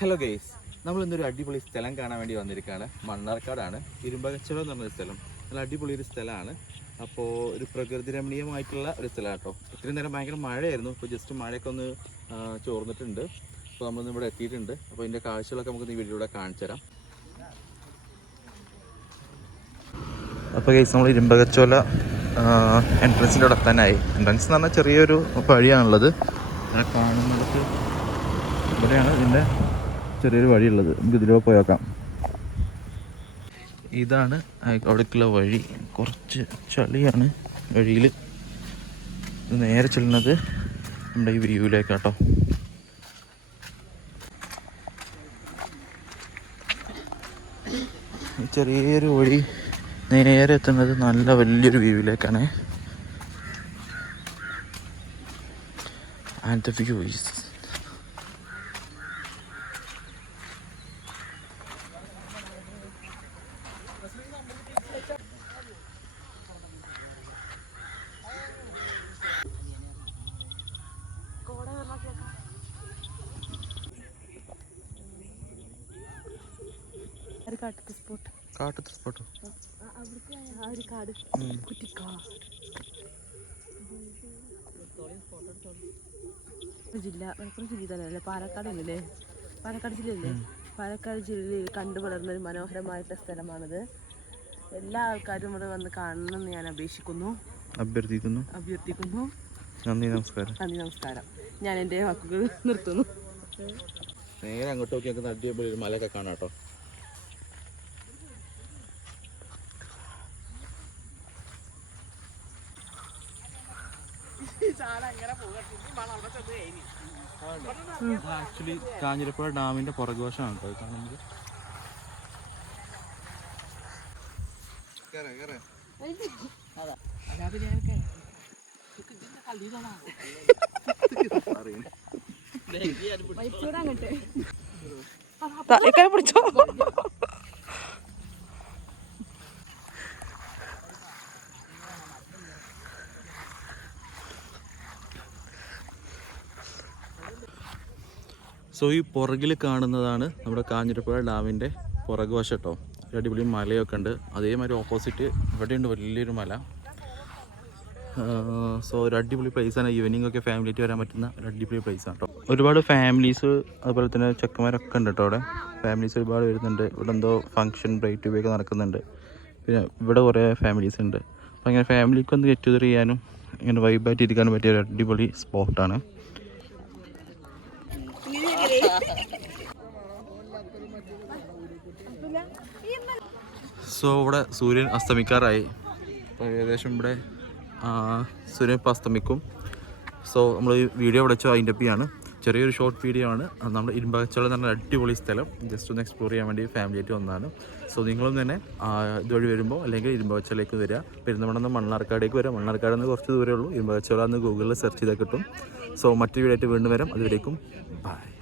Hello guys നമ്മൾ ഇന്നൊരു അടിപൊളി സ്ഥലം കാണാൻ വേണ്ടി വന്നിരിക്കുകയാണ് മണ്ണാർക്കാടാണ്. ഇരുമ്പകച്ചിറ എന്ന് പറഞ്ഞൊരു സ്ഥലം. നല്ല അടിപൊളി ഒരു സ്ഥലമാണ്. അപ്പോൾ ഒരു പ്രകൃതി രമണീയമായിട്ടുള്ള ഒരു സ്ഥലമാണ് കേട്ടോ ഇത്രയും നേരം ഭയങ്കര മഴയായിരുന്നു. ഇപ്പോൾ ജസ്റ്റ് മഴയൊക്കെ ഒന്ന് ചോർന്നിട്ടുണ്ട്. അപ്പോൾ നമ്മളിന്ന് ഇവിടെ എത്തിയിട്ടുണ്ട്. അപ്പോൾ ഇതിന്റെ കാഴ്ചകളൊക്കെ നമുക്ക് ഈ വീഡിയോയിലൂടെ കാണിച്ചു തരാം. അപ്പോൾ ഗെയ്സ് നമ്മൾ ഇരുമ്പകച്ചോല എൻട്രൻസിന്റെ അവിടെ എത്താനായി എൻട്രൻസ് എന്ന് പറഞ്ഞാൽ ചെറിയൊരു വഴിയാണുള്ളത്. അങ്ങനെ കാണുന്നിടത്ത് ഇവിടെയാണ് ഇതിന്റെ ചെറിയൊരു വഴിയുള്ളത്. നമുക്ക് ഇതിലൂടെ പോയി നോക്കാം. ഇതാണ് അവിടേക്കുള്ള വഴി. കുറച്ച് ചളിയാണ് വഴിയിൽ നേരെ ചെല്ലുന്നത് നമ്മുടെ ഈ വ്യൂവിലേക്കാട്ടോ. ഈ ചെറിയൊരു വഴി നേരെ എത്തുന്നത് നല്ല വലിയൊരു വ്യൂവിലേക്കാണ്. ആൻഡ് ദ വ്യൂ ഈസ് കാട്ടത്തെ സ്പോട്ട് കാട്ടത്തെ സ്പോട്ട് അവിടുത്തെ ആ ഒരു കാട് കുറ്റിക്കാ ജില്ല മലപ്പുറം ജില്ല തന്നെയല്ലേ പാലക്കാട് ഇല്ലല്ലേ പാലക്കാട് ജില്ലയല്ലേ? പാലക്കാട് ജില്ലയിൽ കണ്ടു വളർന്ന ഒരു മനോഹരമായിട്ടുള്ള സ്ഥലമാണിത്. എല്ലാ ആൾക്കാരും ഇവിടെ വന്ന് കാണണം എന്ന് ഞാൻ അപേക്ഷിക്കുന്നു. അഭ്യർത്ഥിക്കുന്നു. അഭ്യർത്ഥിക്കുന്നു. നന്ദി നമസ്കാരം. നന്ദി നമസ്കാരം. ഞാൻ എന്റെ വാക്കുകൾ നിർത്തുന്നു. നേരെ അങ്ങോട്ട് നോക്കി നമുക്ക് അടിപൊളി ഒരു മലയൊക്കെ കാണാം കേട്ടോ. ആക്ച്വലി കാഞ്ഞിരപ്പുഴ ഡാമിന്റെ പുറകുവശമാണ് കേട്ടോ ഇത് കാണുന്നത് പിടിച്ചോ സോ ഈ പുറകിൽ കാണുന്നതാണ് നമ്മുടെ കാഞ്ഞിരപ്പുഴ ഡാമിന്റെ പുറകു വശട്ടോ ഒരു അടിപൊളി മലയൊക്കെ ഉണ്ട്. അതേമാതിരി ഓപ്പോസിറ്റ് ഇവിടെയുണ്ട് വലിയൊരു മല. സോ ഒരു അടിപൊളി പ്ലേസാണ് ഈവനിങ് ഒക്കെ ഫാമിലിയായിട്ട് വരാൻ പറ്റുന്ന ഒരു അടിപൊളി പ്ലേസാണ് കേട്ടോ ഒരുപാട് ഫാമിലീസ് അതുപോലെ തന്നെ ചെക്കന്മാരൊക്കെ ഉണ്ട് കേട്ടോ അവിടെ. ഫാമിലീസ് ഒരുപാട് വരുന്നുണ്ട്. ഇവിടെ എന്തോ ഫംഗ്ഷൻ ബ്രൈറ്റ് ഒക്കെ നടക്കുന്നുണ്ട്. പിന്നെ ഇവിടെ കുറേ ഫാമിലീസ് ഉണ്ട്. അപ്പോൾ അങ്ങനെ ഫാമിലിക്ക് ഒന്ന് ഗെറ്റ് ടുഗദർ ചെയ്യാനും ഇങ്ങനെ വൈബായിട്ട് ഇരിക്കാനും പറ്റിയ ഒരു അടിപൊളി സ്പോട്ടാണ് സോ ഇവിടെ സൂര്യൻ അസ്തമിക്കാറായി. ഏകദേശം ഇവിടെ സൂര്യൻ ഇപ്പം അസ്തമിക്കും. സോ നമ്മൾ വീഡിയോ ഇവിടെ വെച്ച് അതിന്റെ ആണ്. ചെറിയൊരു ഷോർട്ട് വീഡിയോ ആണ്. നമ്മുടെ ഇരുമ്പകച്ചോളം എന്ന് അടിപൊളി സ്ഥലം. ജസ്റ്റ് ഒന്ന് എക്സ്പ്ലോർ ചെയ്യാൻ വേണ്ടി ഫാമിലി ആയിട്ട് വന്നതാണ്. സോ നിങ്ങളും തന്നെ ഇതുവഴി വരുമ്പോൾ അല്ലെങ്കിൽ ഇരുമ്പകച്ചോലേക്ക് വരിക. പെരുന്നമണ്ണെന്ന് മണ്ണാർക്കാടേക്ക് വരാം മണ്ണാർക്കാട് നിന്ന് കുറച്ച് ദൂരമേ ഉള്ളൂ. ഇരുമ്പകച്ചോളം എന്ന് ഗൂഗിളിൽ സെർച്ച് ചെയ്താൽ കിട്ടും. സോ മറ്റൊരു വീഡിയോ ആയിട്ട് വീണ്ടും വരാം. അതുവരേക്കും ബൈ